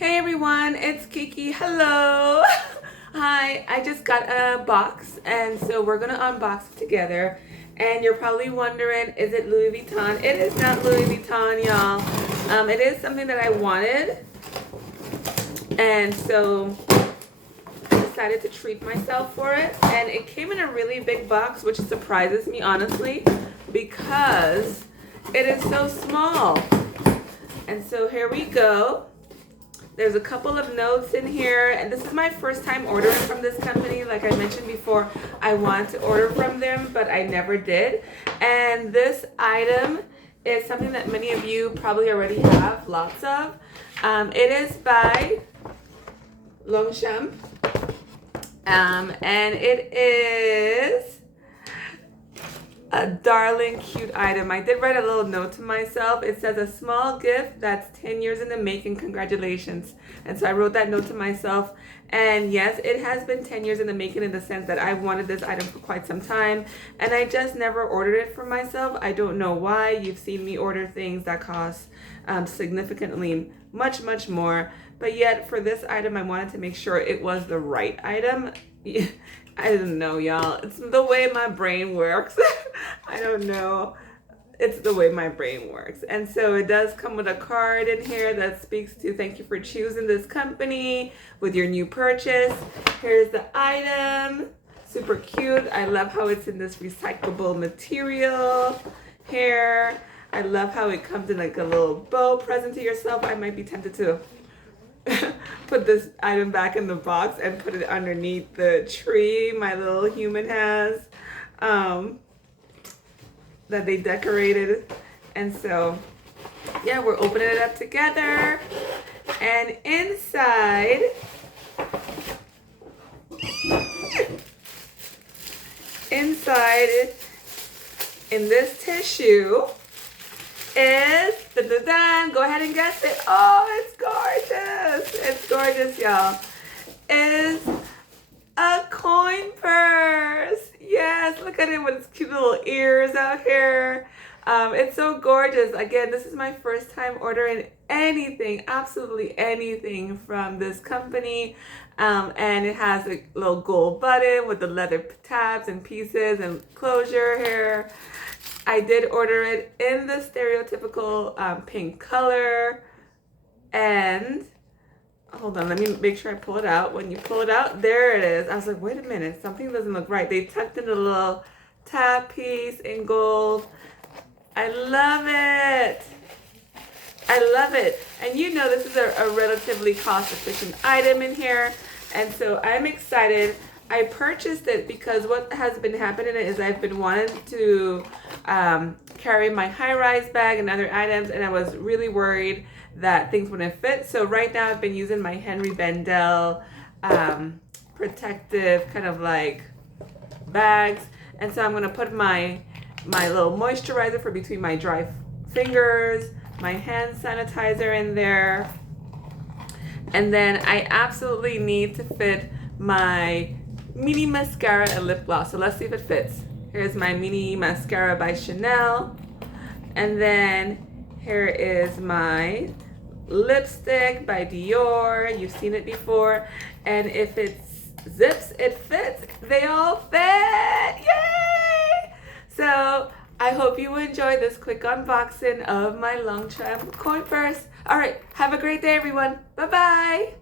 Hey everyone, it's Kiki. Hello. Hi, I just got a box and so we're gonna unbox it together. And you're probably wondering, is it Louis Vuitton? It is not Louis Vuitton, y'all. It is something that I wanted. And so I decided to treat myself for it. And it came in a really big box, which surprises me honestly, because it is so small. And so here we go. There's a couple of notes in here, and this is my first time ordering from this company. Like I mentioned before, I want to order from them, but I never did. And this item is something that many of you probably already have lots of. It is by Longchamp, and it is a darling cute item. I did write a little note to myself. It says, a small gift that's 10 years in the making, congratulations. And so I wrote that note to myself. And yes, it has been 10 years in the making, in the sense that I've wanted this item for quite some time and I just never ordered it for myself. I don't know why. You've seen me order things that cost significantly much more, but yet for this item I wanted to make sure it was the right item. I don't know, y'all. It's the way my brain works. I don't know. It's the way my brain works. And so it does come with a card in here that speaks to thank you for choosing this company with your new purchase. Here's the item. Super cute. I love how it's in this recyclable material here. I love how it comes in like a little bow present to yourself. I might be tempted to put this item back in the box and put it underneath the tree my little human has that they decorated. And so yeah, we're opening it up together, and inside in this tissue is, go ahead and guess it. Oh, it's gorgeous. It's gorgeous, y'all. Is a coin purse. Yes, look at it with its cute little ears out here. It's so gorgeous. Again, this is my first time ordering anything, absolutely anything from this company. And it has a little gold button with the leather tabs and pieces and closure here. I did order it in the stereotypical pink color. And hold on, let me make sure I pull it out. When you pull it out, there it is. I was like, wait a minute, something doesn't look right. They tucked in a little tab piece in gold. I love it. I love it. And you know, this is a relatively cost-efficient item in here. And so I'm excited. I purchased it because what has been happening is I've been wanting to carry my high-rise bag and other items, and I was really worried that things wouldn't fit. So right now I've been using my Henry Bendel protective kind of like bags. And so I'm gonna put my little moisturizer for between my dry fingers, my hand sanitizer in there. And then I absolutely need to fit my mini mascara and lip gloss. So let's see if it fits. Here's my mini mascara by Chanel. And then here is my lipstick by Dior. You've seen it before. And if it zips, it fits. They all fit. Yay! So I hope you enjoy this quick unboxing of my Longchamp coin purse. All right, have a great day, everyone. Bye-bye.